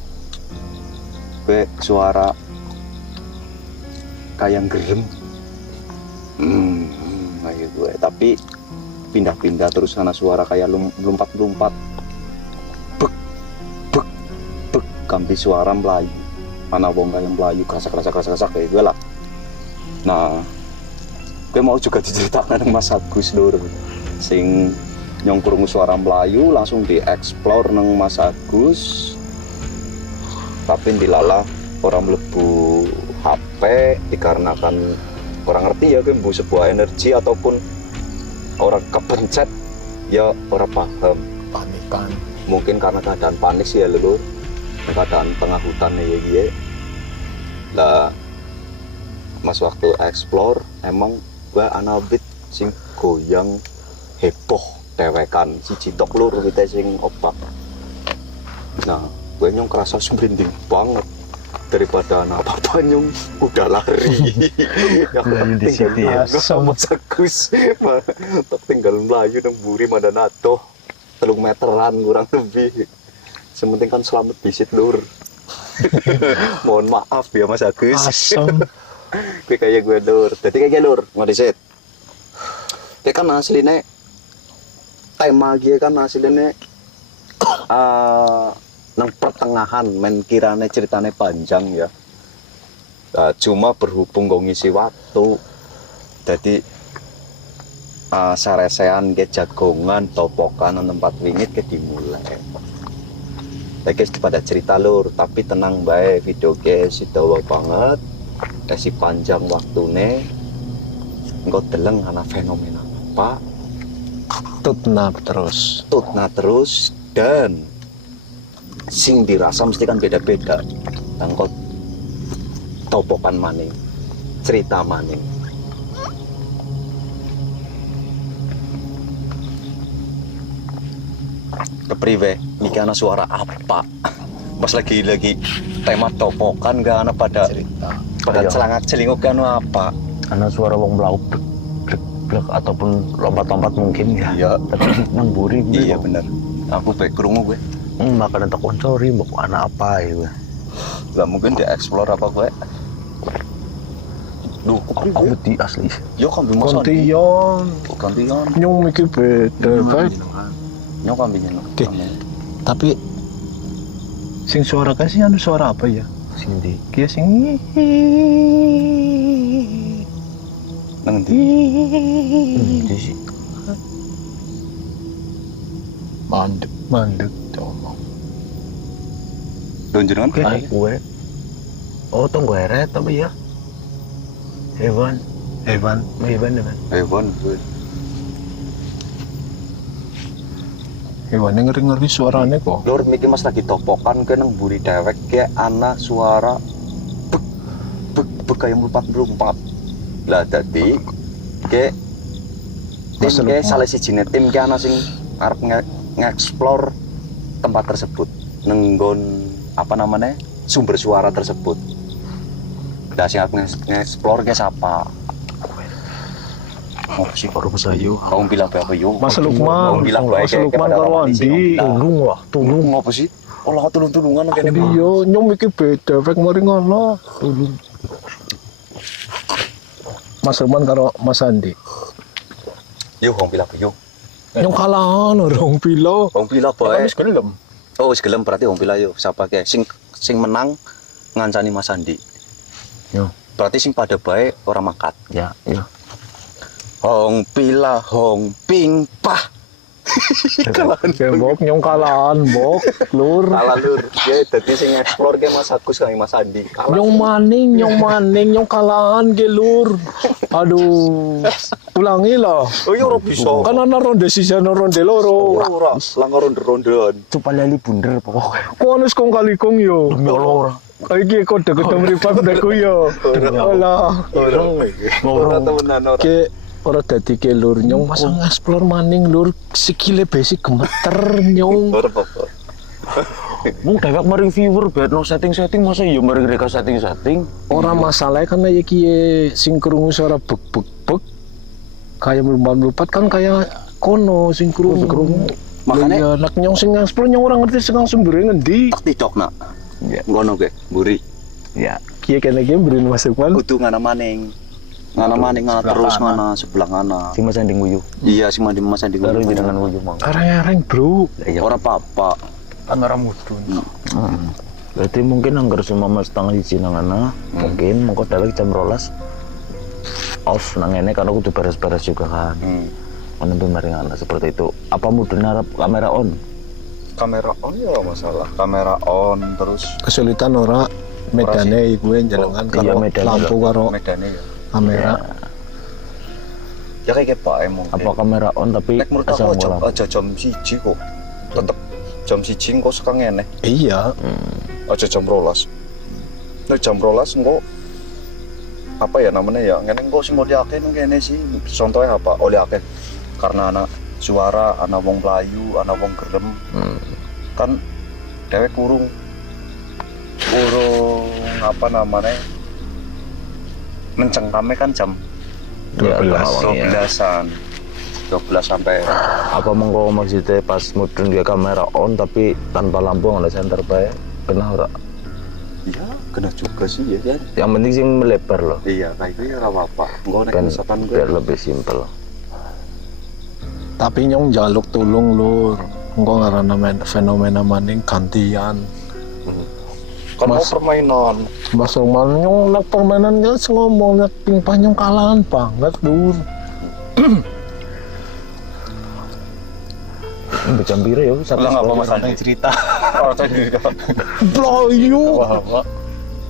suara kayak gerem kayak gue tapi pindah-pindah terus karena suara kayak lompat-lompat bek bek bek kambi suara Melayu ana wong kaya mlayu kasak kayak gue lah. Nah, gue mau juga diceritakan nang Mas Agus lur. Sing nyong krungu suara Melayu langsung dieksplor nang Mas Agus. Tapi dilala orang mlebu HP dikarenakan orang ngerti ya gue mlebu sebuah energi ataupun orang kepencet ya orang paham. Panikan. Mungkin karena keadaan panik sih ya lur. Keadaan tengah hutan ya. Lah Mas waktu explore emang gue ana bit sing goyang heboh dewekan siji tok lur kita sing opak. Nah, gue nyong kerasa sembrinding banget daripada anak apa nyong udah lari. Yang tinggal Mas Agus, tinggal melayu nang buri Madanato 3 meteran kurang lebih. Sementing kan selamat bisit lur. Mohon maaf ya Mas Agus. Asem. Gue kayak gue lur. Jadi kayak lur, ngodisit. Dia kan aslinya tema dia kan aslinya nang pertengahan men kirane ceritane panjang ya. Cuma berhubung gue ngisi waktu. Jadi saresean ke jagongan topokan tempat wingit ke dimulai. Guys pada cerita lur, tapi tenang baik video guys dawa banget. Kasih panjang waktune. Engko deleng ana fenomena apa? Tutna terus dan sing dirasa mesti kan beda-beda. Engko topokan maning, cerita maning. Kepriwe, iki ana suara apa? Pas lagi tema topokan gak ana pada celangak celinguk kan apa? Karena suara wong blau blek ataupun lompat-lompat mungkin ya. Iya. Tapi nang buri. Iya bener. Aku baik krungu gue. Makanan tak koncori mbok anak apa ya. Gak mungkin dia explore apa gue. Duh, Aku di asli. yo kambing masa. Kontion. Gantian. Nyong mikir beda baik. Nyok kambingnya no. Oke. Tapi sing suara kasih anu suara apa ya? Sing di. Kia sing Nang ndi? Di sih. mandek tolong. Donjenengan Oke, kayak gue. Oh, tunggu eret tapi ya. Hewan Evan, dengan. hewan gue. Evan ngeri-ngeri suaranya kok. Lur mikir Mas lagi topokan ke nang buri dewek kayak ana suara bek kayak melompat. Lah dadi ke Mas tim ke Lukman. salah siji tim ke ana sing arep nge-explore tempat tersebut nenggon apa namanya sumber suara tersebut. Lah sing arep nge-explore ke siapa? Oh sih Baru pesayu. kamu bilang apa yo? Mas Lukman, Kamu bilang baik Mas Lukman karo Andi. Tulung lah, tulung. Tulung apa sih? Olah tulung-tulungan kene. Iya, nyong mikir beda, fek mari ngono. Mas Lukman karo Mas Andi. Yo kamu bilang yo. Nyong kalahan orang pilo. Kamu bilang bae. Wis gelem. Oh wis gelem berarti kamu bilang yo. Siapa ke sing menang ngancani Mas Andi. Yo. Berarti sing pada bae orang makat. Ya, ya. Hong pila hong ping pah. Bok nyong kalahan, bok, lur. Kalah lur. Ya dadi sing explore ke Mas Agus kang Mas Andi. Kalah. Nyong maning, nyong kalahan ge lur. Aduh. Ulangi lah. Oh iya ora bisa. Kan ana ronde sisa ronde loro. Ora langgar ronde-rondean. Cuma lali bunder pokoknya. Kok anes kong kali kong yo. Demi Allah ora. Iki kode-kode mripat beku yo. Alah. Ora temenan ora. Ke ora dadi ke lur nyong masa ngeksplor maning lur sikile besi gemeter nyong. Ora apa-apa. Mung dewek mari viewer bet no setting-setting masa iya mari mereka setting-setting. Ora masalah kan ya ki sing krungu suara bek kayak melompat kan kayak kono sing krungu. Makanya- ya nak nyong sing ngeksplor nyong ora ngerti sing sumbere ngendi. Tak tidok nak. Ya. Ngono ke, mburi. Ya, kiye kene iki mburi masuk kan. Kudu ngana maning. Ngana maning ngana terus ngana sebelah ngana. Si Mas Andi nguyu. Iya sing mandi Mas Andi. Baru jenengan nguyu mang. Areng-areng, Bro. Iya. Ora apa-apa. Kan ora mudun. Berarti mungkin anggar cuma setengah di nang mungkin mengko dalek jam 12 off nang ngene karena kudu beres-beres juga kan. Menunggu maringan seperti itu. Apa mudun harap kamera on? Kamera on ya ora masalah. Kamera on terus Kesulitan ora medane gue jenengan Iya, karo medane lampu karo medane ya. kamera. Ya kayak Pak emang. Apa kamera on tapi Nek menurut asal aku mulang? aja jam 1 kok. Tetep jam 1 kok suka ngene. Iya, Aja jam 12. Nek jam 12 engko apa ya namanya ya ngene engko sing oleh akeh nang kene sih. Contohnya apa? Oleh akeh karena anak suara, anak wong Melayu, anak wong gerem. Kan dewek kurung apa namanya mencengkame kan jam Ya, 12-an 12 sampai apa mengko maksudnya pas mudun dia kamera on tapi tanpa lampu nggak ada center bae kena ora? iya kena juga sih ya kan Yang penting sih melebar loh. iya kayak itu ya ora apa-apa engko nek Kan misalkan gue biar lebih simpel. tapi nyong jaluk tulung lur. Engko ngarana fenomena maning gantian. kan mau Mas- permainan Mas Roman nyong nak permainan kan ngomong nak pingpah nyong kalahan banget lur. Ini jam piro ya? lah nggak apa masalah Orang cerita. oh tadi Blayu. Wah,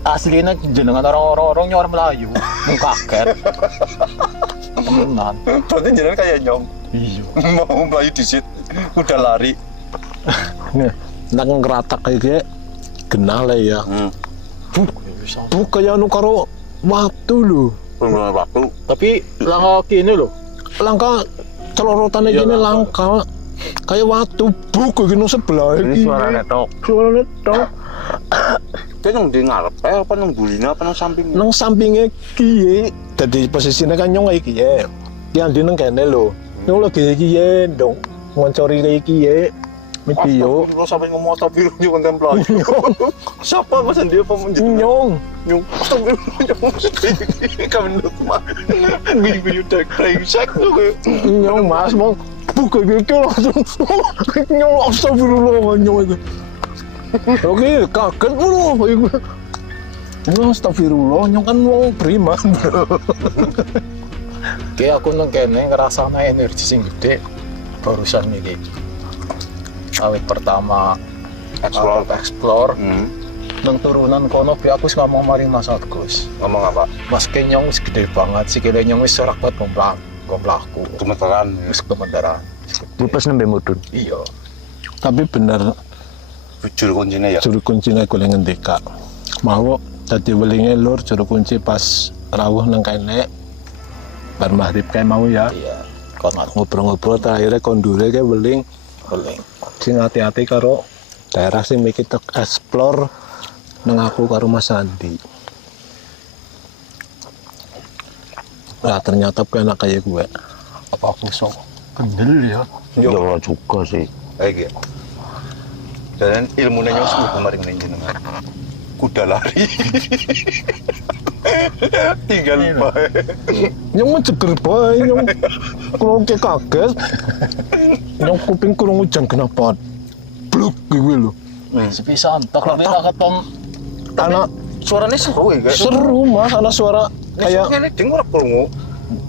aslinya jenengan orang-orang nyor Melayu. Mau kaget. Temenan. berarti jalan kayak nyong Iya. mau Melayu disit udah lari Nih, nak ngeratak kayak gini genah lah ya. Bu kayak anu karo waktu lho. penggunaan waktu Tapi langkah kini loh. Langkah celorotannya Iya, gini langkah. langka. Kayak waktu bu ke gini sebelah Ini iki. suara netok. Suara netok. dia yang di ngarep apa nang bulina apa nang samping Nang sampingnya kiye. Jadi posisinya kan nyong kayak kiye. Yang di nang kene lho. Nyong lagi kiye dong. Ngoncori kayak kiye. Video. Astagfirullah, sampai ngomong astagfirullah di konten Melayu siapa mas dia pemenjat Nyong. nyung astagfirullah nyung kamu lupa gue udah brengsek tuh Nyong mas mau buka gitu langsung. Nyong astagfirullah nyong itu. Oke, kaget bro. Nyong astagfirullah, nyong kan wong beriman bro. Kayak aku nang kene ngerasana energi sing gede barusan ini. Awit pertama explore nang turunan kono bi aku wis ngomong mari Mas Agus. ngomong apa Mas kenyong wis gede banget sikile nyong wis serak banget gomplakku. gemeteran Wis kemendaran. Lupas nembe mudun. Iya. Tapi bener jujur kuncinya ya juru kuncinya gue ngendika. Mau tadi welinge lur juru kunci pas rawuh nang kene. Bar maghrib kayak mau ya. Iya. Kono Ngobrol-ngobrol terakhirnya kondure kayak weling. paling. Sing hati-hati karo daerah sing mikir tek explore nang aku karo Mas Andi. Nah ternyata enak kayak gue. Apa aku sok kendel ya? Ya ora juga sih. kayak gitu dan ilmunya nyung semua kemarin nih jenengan kuda lari tinggal bae Yang menceger bae yang kurang kaget. Yang kuping kurang hujan kenapa? Bluk gitu loh. Sepisan tak lebih tak ketom. Anak suaranya seru ya guys seru mas, anak suara kayak kayak dengar krungu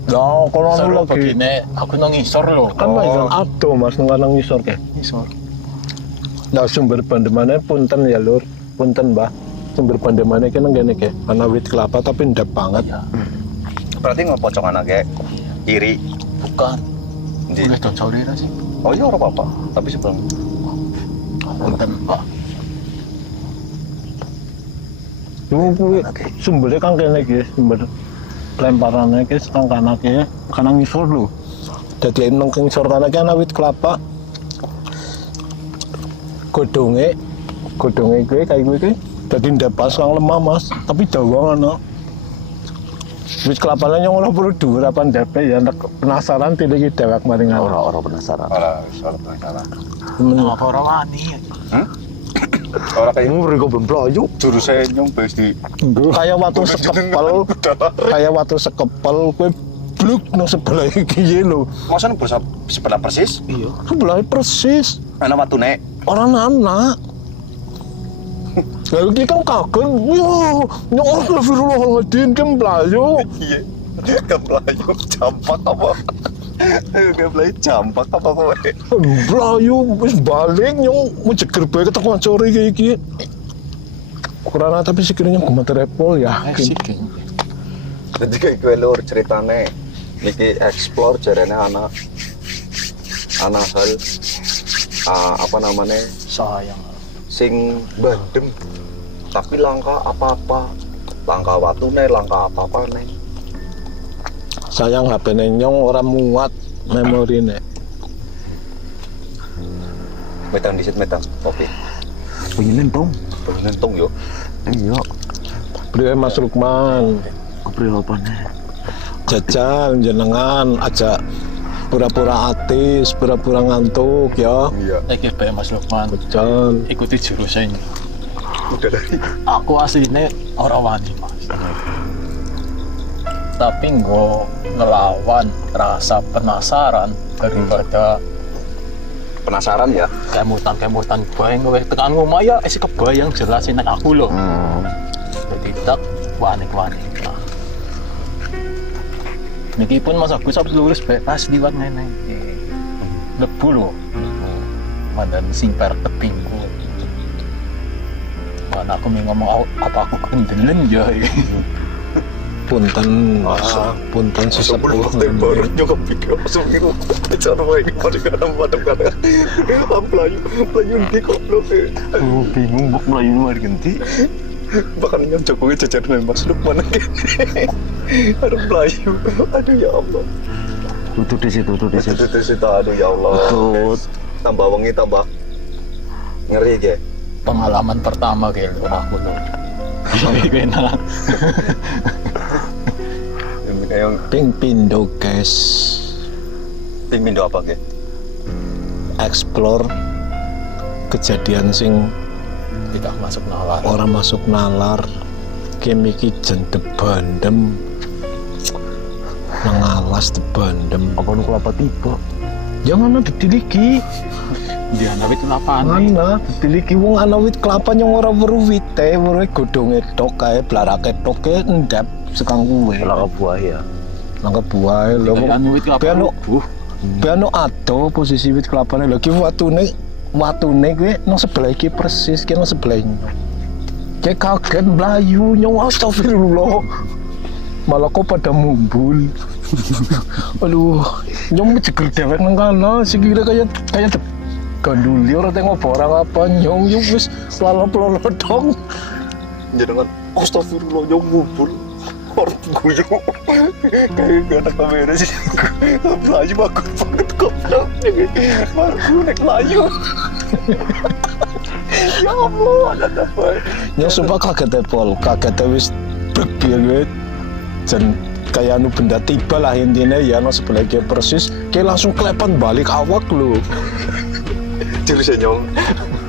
nah kalau anu Seru lagi begini, aku nang ngisor loh. kan main ado mas nggak nang ngisor kayak. Ngisor. Nah sumber pandemannya punten ya lur, punten bah. Sumber pandemannya kan nggak nih kayak anak wit kelapa tapi ndap banget. Ya, berarti ngepocong anaknya kiri bukan. di Boleh dong saudara sih. oh iya orang apa tapi sebelum Konten Pak. Sumbernya kan kene iki, sumber lemparannya iki sekang kanake, kanang ngisor lho. Dadi nang ngisor kanake ana wit kelapa. Godhonge kuwe kayak gue iki dadi ndapas kang lemah Mas, tapi dawa ngono. Wit kelapane nyong ora perlu dhuwur apa ndape ya nek penasaran tilik iki dewek maring Ora penasaran. soal salah Apa orang wani? orang kayak Umur kok bemployu. jurus saya nyung bes di kayak watu sekepel, kayak watu sekepel kowe bluk nang sebelah iki lho. masa sebelah persis Sebelah persis. anak watu nek Orang anak Lalu kita kaget, nyong astagfirullahaladzim, kan Melayu. Iya. Gak Melayu campak apa? Gak Melayu campak apa kowe? Melayu, wis balik nyong mau ceger bae ketemu sore kayak gini. Kurang tapi sekiranya gemeter Apple ya. Sih kayaknya. Jadi kayak gue lur ceritane niki explore jarene anak hal apa namanya Sayang. sing bandem tapi langka apa-apa, langka watune, langka apa-apa nih. Sayang HP nyong orang muat memorine. Metang disit metang, oke. Pengen tong. Pengen tong yo. Iya. Beli Mas Lukman. Keprilapannya. Jajal jenengan aja pura-pura atis, pura-pura ngantuk ya. Iya. Iki bae Mas Lukman. Jajal. Ikuti jurusan. Udah dari. Aku aslinya orang wani Mas. Tapi gue ngelawan rasa penasaran daripada Penasaran ya? kemutan gue tekan ngomah ya isi kebayang jelasin nek aku loh. Jadi tak wani. Nah. Niki pun Mas Agus lurus bebas liwat neneng. Lebu loh. Mandan simpar tepingku. Mana aku mau ngomong apa aku kendelen ya. Punten, punten sesepuh. Baru juga pikir masuk itu cara ini pada kadang-kadang Melayu di goblok. Bingung buk Melayu mari ganti. Bahkan yang Jokowi jajar dengan Mas Lukman ada Melayu. Aduh ya Allah. Tutup di situ. Aduh ya Allah. Tut. Tambah wengi tambah ngeri ge. Pengalaman pertama kayak aku loh. Enak. Yang Ping pindo guys. pingin do apa ge? Explore kejadian sing Tidak masuk nalar. orang masuk nalar. Game iki jen debandem. Nang alas debandem. Apa nu kelapa tiba? Jangan ada ditiliki. Dia nawit lapan. Ana ditiliki wong ana wit kelapa nyong ora weruh wite, weruh godhonge tok kae blarake tok e endap sekang kuwe. Kelapa buah ya. Nangkep buah lho. Anu wit kelapa. Piano. Piano ado posisi wit kelapane lagi watune kuwi nang sebelah iki persis ki nang sebelah ini. Kayak kaget Melayu nyong astagfirullah. Malah kok pada mumbul. Aduh, nyong ceger dewek nang kana sikile kayak ganduli ora tengok barang apa nyong yo wis lalo-lalo dong. Jenengan astagfirullah yang ngumpul. Orang guyu kayak gak ada kamera sih. Melayu bagus banget goblok. Baru nek Melayu. Ya Allah, ada apa? Nyong sumpah kaget Pol, kaget wis brek gue. Jan kayak anu benda tiba lah intinya ya nang sebelah iki persis kayak langsung kelepan balik awak lho. Jurusan nyong.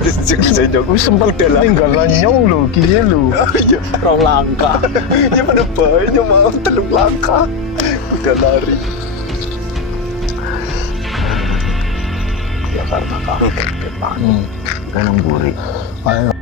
Jurusan nyong. Wis sempat tinggalan nyong lho kiye lho. Iya. Rong langkah. Ya pada banyak mau telung langkah. Udah lari. Ya karena kaget. Kan buri. Ayo